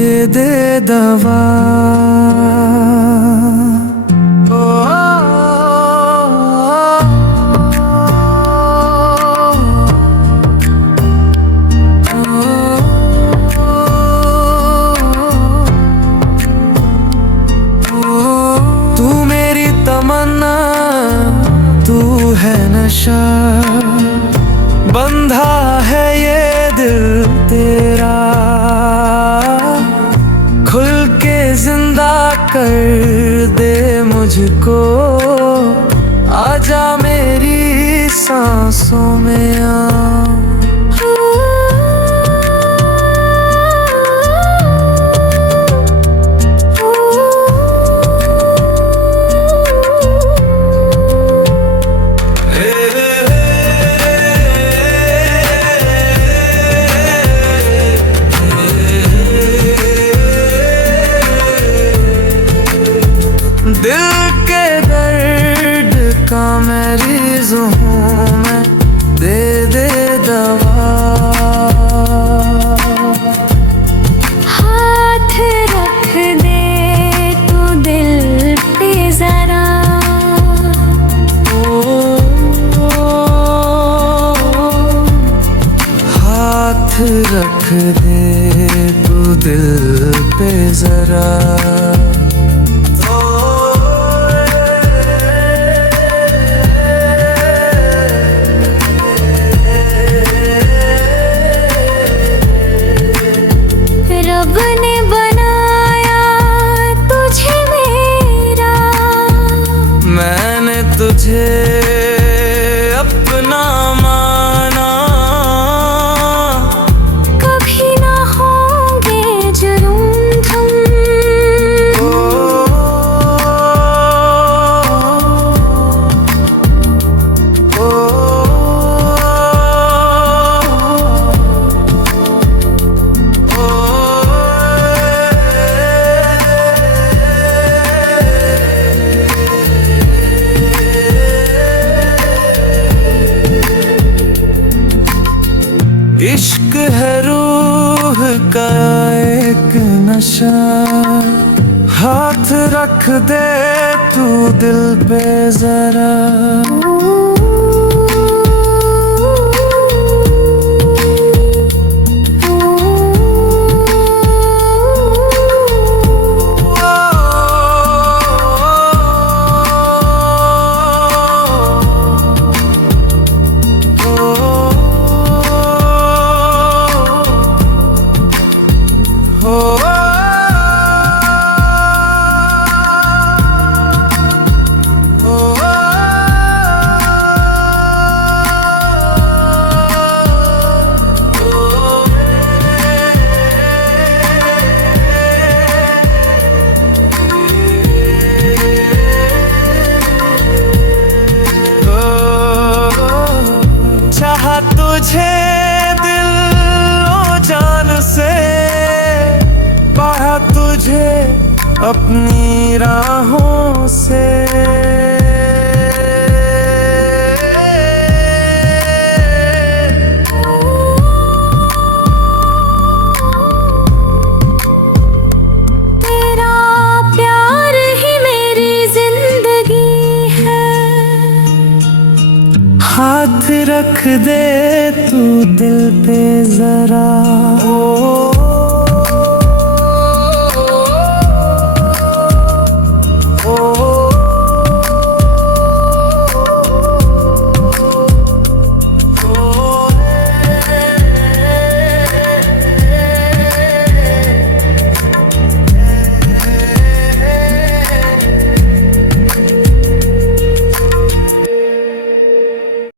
ये दे दवा। तू मेरी तमन्ना, तू है नशा, बंधा है ये दिल तेरा। खुल के जिंदा कर दे मुझको, आजा मेरी सांसों में आ। दिल के दर्द का मरीज हूँ मैं, दे दे दवा। हाथ रख दे तू दिल पे जरा। हाथ रख दे तू दिल पे जरा। रब ने बनाया तुझे मेरा, मैंने तुझे अपना माना। कभी ना होंगे जुर्म हम। इश्क है रूह का एक नशा, हाथ रख दे तू दिल पे जरा। तुझे दिल ओ जान से, पाया तुझे अपनी राहों से। तेरा प्यार ही मेरी जिंदगी है। हाथ रख दे तू दिल पे जरा।